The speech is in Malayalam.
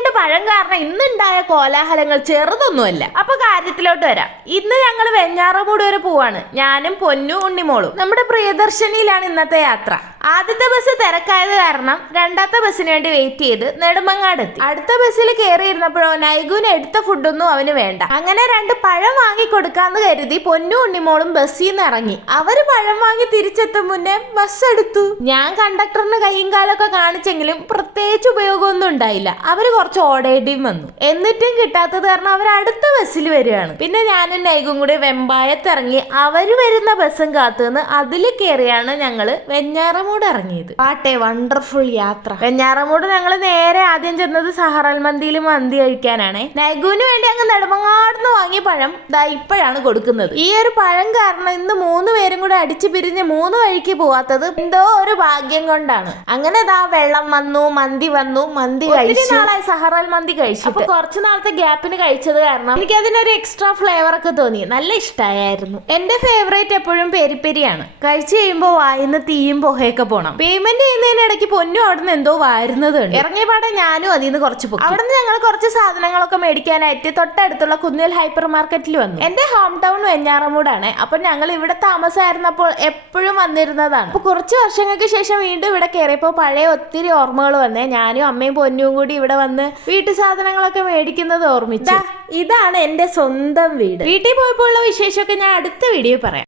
രണ്ട് പഴം കാരണം ഇന്നുണ്ടായ കോലാഹലങ്ങൾ ചെറുതൊന്നുമല്ല. അപ്പൊ കാര്യത്തിലോട്ട് വരാം. ഇന്ന് ഞങ്ങൾ വെഞ്ഞാറമൂട് വരെ പോവാണ്. ഞാനും പൊന്നു ഉണ്ണിമോളും. നമ്മുടെ പ്രിയദർശിനിയിലാണ് ഇന്നത്തെ യാത്ര. ആദ്യത്തെ ബസ് തിരക്കായത് കാരണം രണ്ടാമത്തെ ബസ്സിന് വേണ്ടി വെയിറ്റ് ചെയ്ത് നെടുമങ്ങാട് എത്തി. അടുത്ത ബസ്സിൽ കയറിയിരുന്നപ്പോഴോ നൈഗുവിന് എടുത്ത ഫുഡൊന്നും അവന് വേണ്ട. അങ്ങനെ രണ്ട് പഴം വാങ്ങി കൊടുക്കാന്ന് കരുതി പൊന്നു ഉണ്ണിമോളും ബസ്സിൽ നിന്ന് ഇറങ്ങി. അവര് പഴം വാങ്ങി തിരിച്ചെത്തും മുന്നേ ബസ് എടുത്തു. ഞാൻ കണ്ടക്ടറിന് കൈയും കാലൊക്കെ കാണിച്ചെങ്കിലും പ്രത്യേകിച്ച് ഉപയോഗമൊന്നും ഉണ്ടായില്ല. അവര് കുറച്ച് ഓടേണ്ടിയും വന്നു. എന്നിട്ടും കിട്ടാത്തത് കാരണം അവർ അടുത്ത ബസ്സിൽ വരികയാണ്. പിന്നെ ഞാനും നൈഗും കൂടി വെമ്പായത്തിറങ്ങി അവര് വരുന്ന ബസ്സും കാത്തുനിന്ന് അതിൽ കയറിയാണ് ഞങ്ങള് വെഞ്ഞാറമൂട് ഇറങ്ങിയത്. പാട്ടെ വണ്ടർഫുൾ യാത്ര. വെഞ്ഞാറമൂട് ഞങ്ങൾ നേരെ ആദ്യം ചെന്നത് സഹറൽ മന്തിയിൽ മന്തി കഴിക്കാനാണ്. നൈഗുവിന് വേണ്ടി അങ്ങ് നെടുമങ്ങാടുന്ന് വാങ്ങിയ പഴം ദാ ഇപ്പോഴാണ് കൊടുക്കുന്നത്. ഈ ഒരു പഴം കാരണം ഇന്ന് 3 പേരും കൂടെ അടിച്ചു പിരിഞ്ഞ് 3 വഴിക്ക് പോവാത്തത് എന്തോ ഒരു ഭാഗ്യം കൊണ്ടാണ്. അങ്ങനെ ദാ വെള്ളം വന്നു, മന്തി വന്നു, മന്തി കഴിച്ചു. നാളായി സഹറൽ മന്തി കഴിച്ചു. അപ്പൊ കുറച്ചു നാളത്തെ ഗ്യാപ്പിന് കഴിച്ചത് കാരണം എനിക്ക് അതിനൊരു എക്സ്ട്രാ ഫ്ലേവർ ഒക്കെ തോന്നി. നല്ല ഇഷ്ടമായിരുന്നു. എന്റെ ഫേവറേറ്റ് എപ്പോഴും പെരിപ്പെരിയാണ്. കഴിച്ചു കഴിയുമ്പോൾ വായിന്ന് തീയും പുകയൊക്കെ പോണം. പേയ്മെന്റ് ചെയ്യുന്നതിനിടയ്ക്ക് പൊന്നു അവിടെ നിന്ന് എന്തോ വാരുന്നതുണ്ട്. ഇറങ്ങിയ പാടെ ഞാനും അതിൽ നിന്ന് കുറച്ച് പോകും. അവിടെ നിന്ന് ഞങ്ങൾ കുറച്ച് സാധനങ്ങളൊക്കെ മേടിക്കാനായിട്ട് തൊട്ടടുത്തുള്ള കുന്നിൽ ഹൈപ്പർ മാർക്കറ്റിൽ വന്നു. എന്റെ ഹോം ടൗൺ വെഞ്ഞാറമൂടാണ്. അപ്പൊ ഞങ്ങൾ ഇവിടെ താമസമായിരുന്നപ്പോൾ എപ്പോഴും വന്നിരുന്നതാണ്. അപ്പൊ കുറച്ച് വർഷങ്ങൾക്ക് ശേഷം വീണ്ടും ഇവിടെ കയറിയപ്പോൾ പഴയ ഒത്തിരി ഓർമ്മകൾ വന്നേ. ഞാനും അമ്മയും പൊന്നും കൂടി ഇവിടെ വന്ന് വീട്ടു സാധനങ്ങളൊക്കെ മേടിക്കുന്നത് ഓർമ്മിച്ചു. ഇതാണ് എന്റെ സ്വന്തം വീട്. വീട്ടിൽ പോയപ്പോൾ ഉള്ള വിശേഷമൊക്കെ ഞാൻ അടുത്ത വീഡിയോ പറയാം.